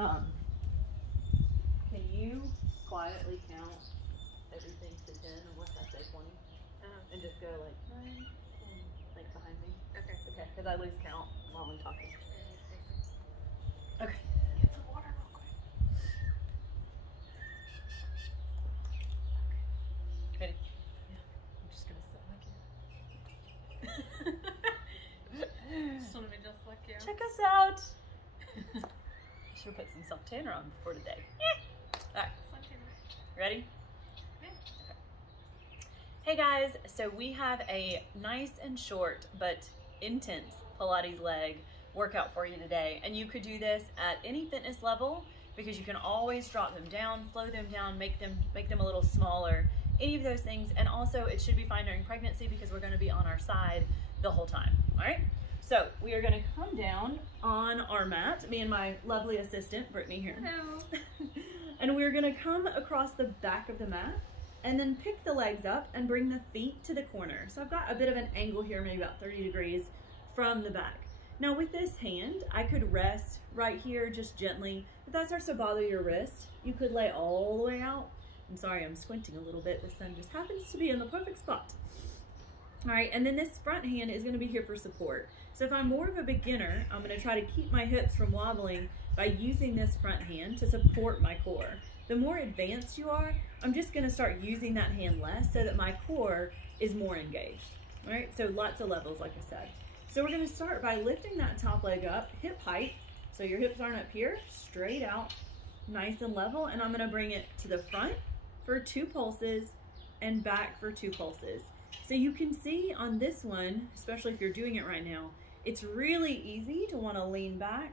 Can you quietly count everything to 10 unless I say 20? And just go like 9, 10, like behind me? Okay. Okay, because I lose count while I'm talking. Okay. Get some water real quick. Ready? Yeah. I'm just gonna sit like you. Just want to be just like you. Check us out. Should put some self-tanner on before today. All right. Ready? Yeah. Okay. Hey guys, so we have a nice and short but intense Pilates leg workout for you today, and you could do this at any fitness level because you can always drop them down, slow them down, make them a little smaller, any of those things. And also it should be fine during pregnancy because we're going to be on our side the whole time. All right, so we are going to come down on our mat, me and my lovely assistant Brittany here. Hello. And we're going to come across the back of the mat and then pick the legs up and bring the feet to the corner. So I've got a bit of an angle here, maybe about 30 degrees from the back. Now with this hand, I could rest right here just gently. If that starts to bother your wrist, you could lay all the way out. I'm sorry, I'm squinting a little bit. The sun just happens to be in the perfect spot. All right, and then this front hand is gonna be here for support. So if I'm more of a beginner, I'm gonna try to keep my hips from wobbling by using this front hand to support my core. The more advanced you are, I'm just gonna start using that hand less so that my core is more engaged. All right, so lots of levels, like I said. So we're gonna start by lifting that top leg up, hip height. So your hips aren't up here, straight out, nice and level. And I'm gonna bring it to the front for 2 pulses and back for 2 pulses. So you can see on this one, especially if you're doing it right now, it's really easy to wanna lean back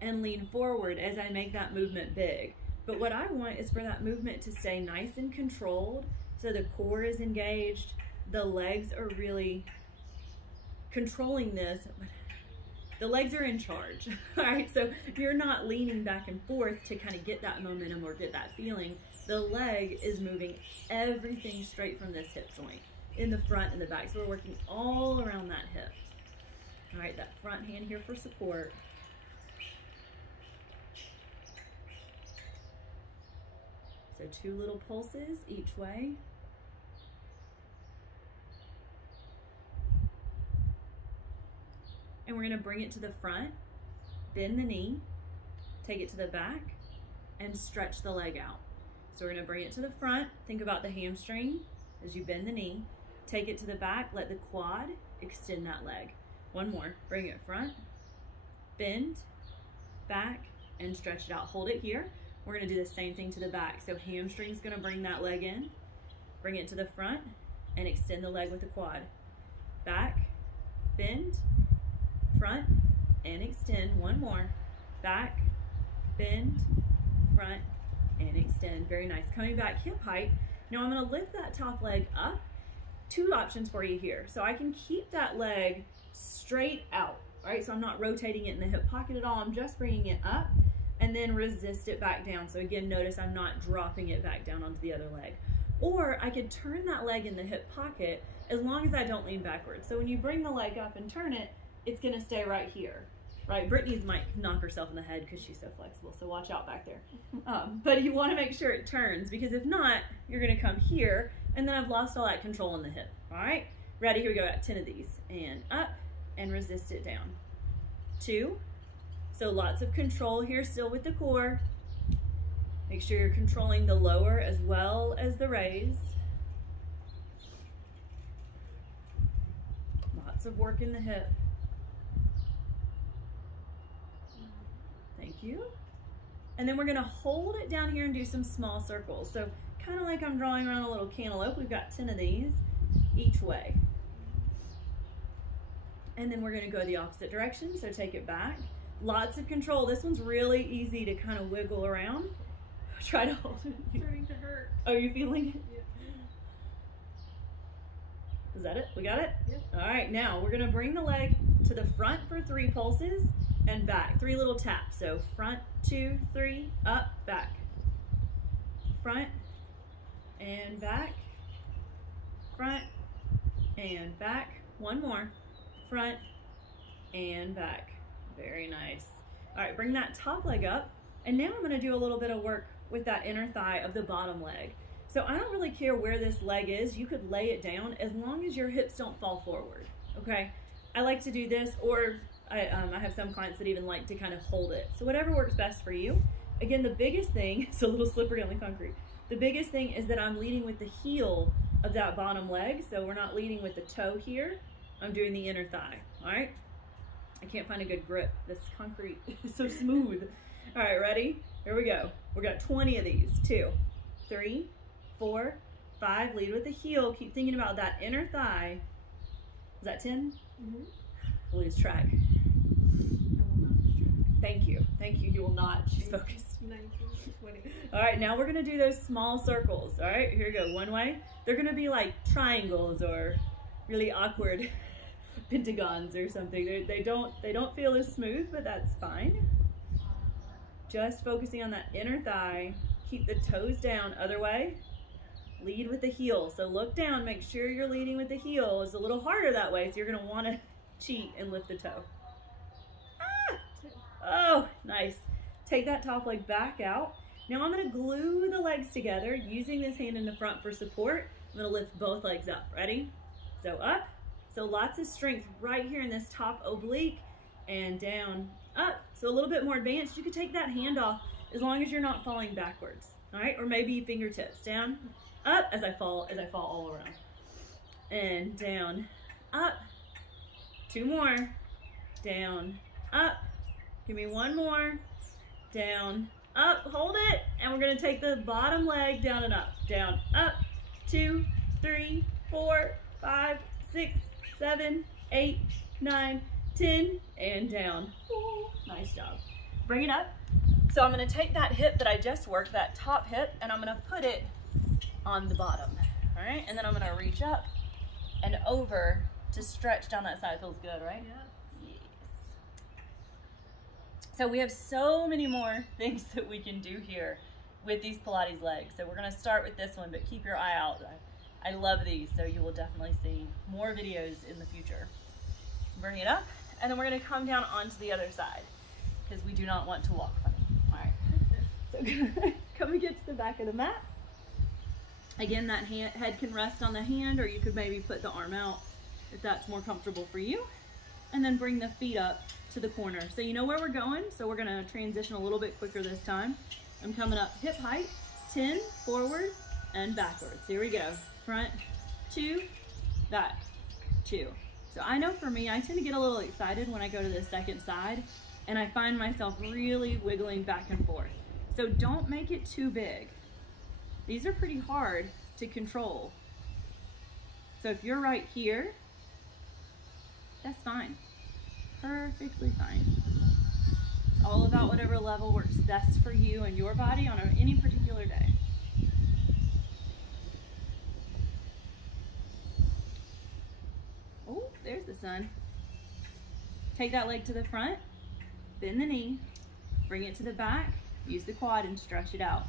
and lean forward as I make that movement big. But what I want is for that movement to stay nice and controlled so the core is engaged, the legs are really controlling this. The legs are in charge. All right, so you're not leaning back and forth to kind of get that momentum or get that feeling. The leg is moving everything straight from this hip joint in the front and the back. So we're working all around that hip. All right, that front hand here for support. So 2 little pulses each way. And we're gonna bring it to the front, bend the knee, take it to the back, and stretch the leg out. So we're gonna bring it to the front, think about the hamstring as you bend the knee, take it to the back, let the quad extend that leg. One more, bring it front, bend, back, and stretch it out. Hold it here. We're gonna do the same thing to the back. So hamstring's gonna bring that leg in, bring it to the front, and extend the leg with the quad. Back, bend, front, and extend. One more. Back, bend, front, and extend. Very nice. Coming back hip height. Now I'm gonna lift that top leg up. 2 options for you here. So I can keep that leg straight out. All right, so I'm not rotating it in the hip pocket at all. I'm just bringing it up and then resist it back down. So again, notice I'm not dropping it back down onto the other leg. Or I could turn that leg in the hip pocket as long as I don't lean backwards. So when you bring the leg up and turn it, it's gonna stay right here, right? Brittany's might knock herself in the head because she's so flexible, so watch out back there. But you wanna make sure it turns, because if not, you're gonna come here and then I've lost all that control in the hip, all right? Ready, here we go, got 10 of these. And up and resist it down. 2, so lots of control here still with the core. Make sure you're controlling the lower as well as the raise. Lots of work in the hip. Thank you. And then we're gonna hold it down here and do some small circles. So kind of like I'm drawing around a little cantaloupe. We've got 10 of these each way. And then we're gonna go the opposite direction. So take it back. Lots of control. This one's really easy to kind of wiggle around. Try to hold it. It's starting to hurt. Oh, you feeling it? Yeah. Is that it? We got it? Yeah. All right, now we're gonna bring the leg to the front for 3 pulses and back. 3 little taps. So front, 2, 3, up, back. Front and back. Front and back. One more. Front and back. Very nice. All right, bring that top leg up And now I'm gonna do a little bit of work with that inner thigh of the bottom leg. So I don't really care where this leg is. You could lay it down as long as your hips don't fall forward, okay? I like to do this, or I have some clients that even like to kind of hold it. So whatever works best for you. Again, the biggest thing, it's a little slippery on the concrete. The biggest thing is that I'm leading with the heel of that bottom leg. So we're not leading with the toe here. I'm doing the inner thigh, all right? I can't find a good grip. This concrete is so smooth. All right, ready? Here we go. We got 20 of these. 2, 3, 4, 5. Lead with the heel. Keep thinking about that inner thigh. Is that 10? Mm-hmm. I'll lose track. I will not distract. Thank you. Thank you. You will not. She's focused. 19, 20. All right, now we're gonna do those small circles. All right, here we go. One way. They're gonna be like triangles or really awkward pentagons or something. They don't feel as smooth, but that's fine. Just focusing on that inner thigh. Keep the toes down. Other way. Lead with the heel. So look down. Make sure you're leading with the heel. It's a little harder that way, so you're gonna want to cheat and lift the toe. Ah! Oh, nice. Take that top leg back out. Now I'm gonna glue the legs together using this hand in the front for support. I'm gonna lift both legs up. Ready? So up. So lots of strength right here in this top oblique and down, up. So a little bit more advanced. You could take that hand off as long as you're not falling backwards. All right, or maybe fingertips down, up as I fall all around. And down, up. 2 more. Down, up. Give me 1 more. Down, up. Hold it. And we're gonna take the bottom leg down and up. Down, up. 2, 3, 4, 5, 6, 7, 8, 9, 10, and down. Ooh, nice job. Bring it up. So I'm gonna take that hip that I just worked, that top hip, and I'm gonna put it on the bottom. All right, and then I'm gonna reach up and over to stretch down that side. Feels good, right? Yeah. Yes. So we have so many more things that we can do here with these Pilates legs. So we're gonna start with this one, but keep your eye out. I love these, so you will definitely see more videos in the future. Bring it up, and then we're gonna come down onto the other side because we do not want to walk funny. All right, so come against the back of the mat. Again, that head can rest on the hand, or you could maybe put the arm out if that's more comfortable for you. And then bring the feet up to the corner. So you know where we're going, so we're gonna transition a little bit quicker this time. I'm coming up hip height, 10, forward, and backwards. Here we go. Front, 2, back, 2. So I know for me, I tend to get a little excited when I go to the second side, and I find myself really wiggling back and forth. So don't make it too big. These are pretty hard to control. So if you're right here, that's fine. Perfectly fine. It's all about whatever level works best for you and your body on any particular day. Oh, there's the sun. Take that leg to the front, bend the knee, bring it to the back, use the quad and stretch it out.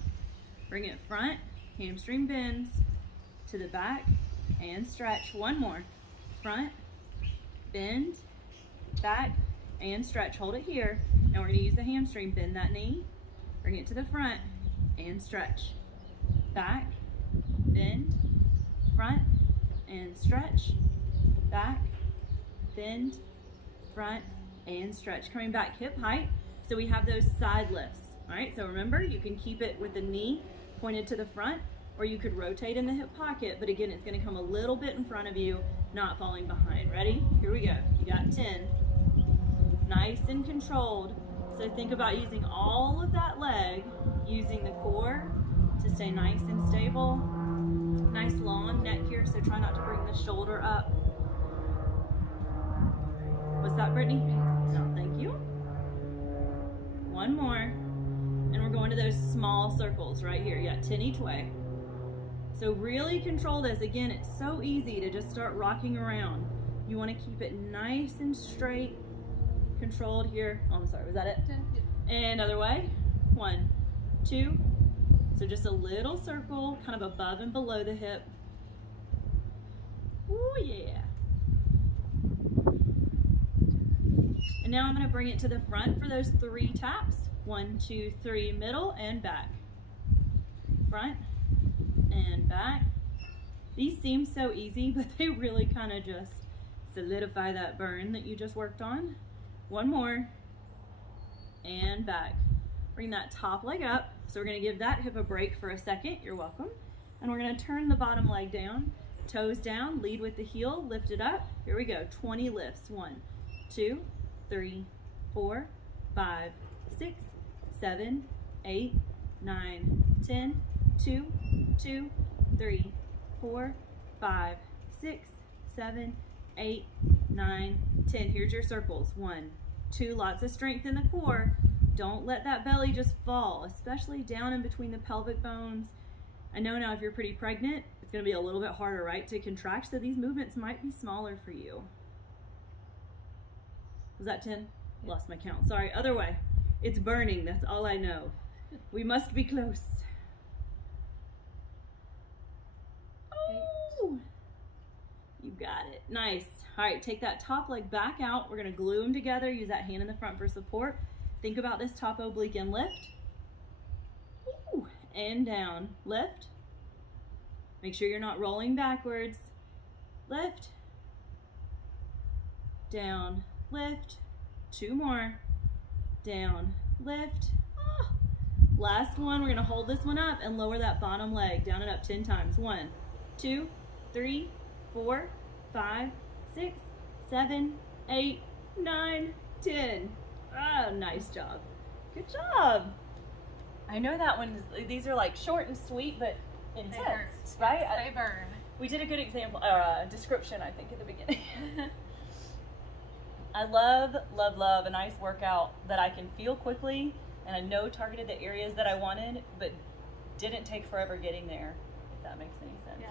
Bring it front, hamstring bends, to the back, and stretch. 1 more. Front, bend, back, and stretch. Hold it here. Now we're gonna use the hamstring, bend that knee, bring it to the front, and stretch. Back, bend, front, and stretch. Back, bend, front, and stretch. Coming back hip height, so we have those side lifts. All right, so remember, you can keep it with the knee pointed to the front, or you could rotate in the hip pocket, but again, it's gonna come a little bit in front of you, not falling behind. Ready? Here we go. You got 10. Nice and controlled. So think about using all of that leg, using the core to stay nice and stable. Nice long neck here, so try not to bring the shoulder up. What's that, Brittany? No, thank you. 1 more. And we're going to those small circles right here. You got 10 each way. So really control this. Again, it's so easy to just start rocking around. You want to keep it nice and straight, controlled here. Oh, I'm sorry, was that it? 10. And other way. 1, 2. So just a little circle, kind of above and below the hip. Ooh, yeah. And now I'm gonna bring it to the front for those 3 taps. 1, 2, 3, middle and back. Front and back. These seem so easy, but they really kind of just solidify that burn that you just worked on. 1 more, and back. Bring that top leg up. So we're gonna give that hip a break for a second, you're welcome. And we're gonna turn the bottom leg down, toes down, lead with the heel, lift it up. Here we go, 20 lifts. 1, 2, 3, 4, 5, 6, 7, 8, 9, 10, 2, 2, 3, 4, 5, 6, 7, 8, 9, 10. Here's your circles. 1, 2, lots of strength in the core. Don't let that belly just fall, especially down in between the pelvic bones. I know now if you're pretty pregnant, it's gonna be a little bit harder, right, to contract, so these movements might be smaller for you. Was that 10? Lost my count, sorry, other way. It's burning, that's all I know. We must be close. Oh, you got it, nice. All right, take that top leg back out. We're gonna glue them together, use that hand in the front for support. Think about this top oblique and lift. Ooh, and down, lift. Make sure you're not rolling backwards. Lift, down, lift. 2 more, down, lift. Ah. Last one, we're gonna hold this one up and lower that bottom leg, down and up 10 times. 1, 2, 3, 4, 5, 6, 7, 8, 9, 10. Oh, nice job. Good job. I know that one is, these are like short and sweet, but intense, right? Yes, they burn. We did a good example, description, I think, at the beginning. I love, love, love a nice workout that I can feel quickly, and I know targeted the areas that I wanted, but didn't take forever getting there, if that makes any sense. Yeah.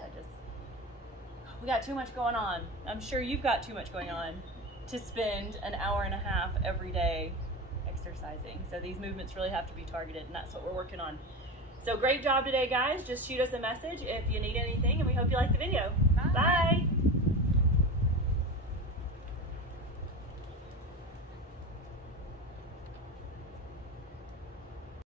We got too much going on. I'm sure you've got too much going on to spend an hour and a half every day exercising. So these movements really have to be targeted, and that's what we're working on. So great job today, guys. Just shoot us a message if you need anything, and we hope you like the video. Bye. Bye.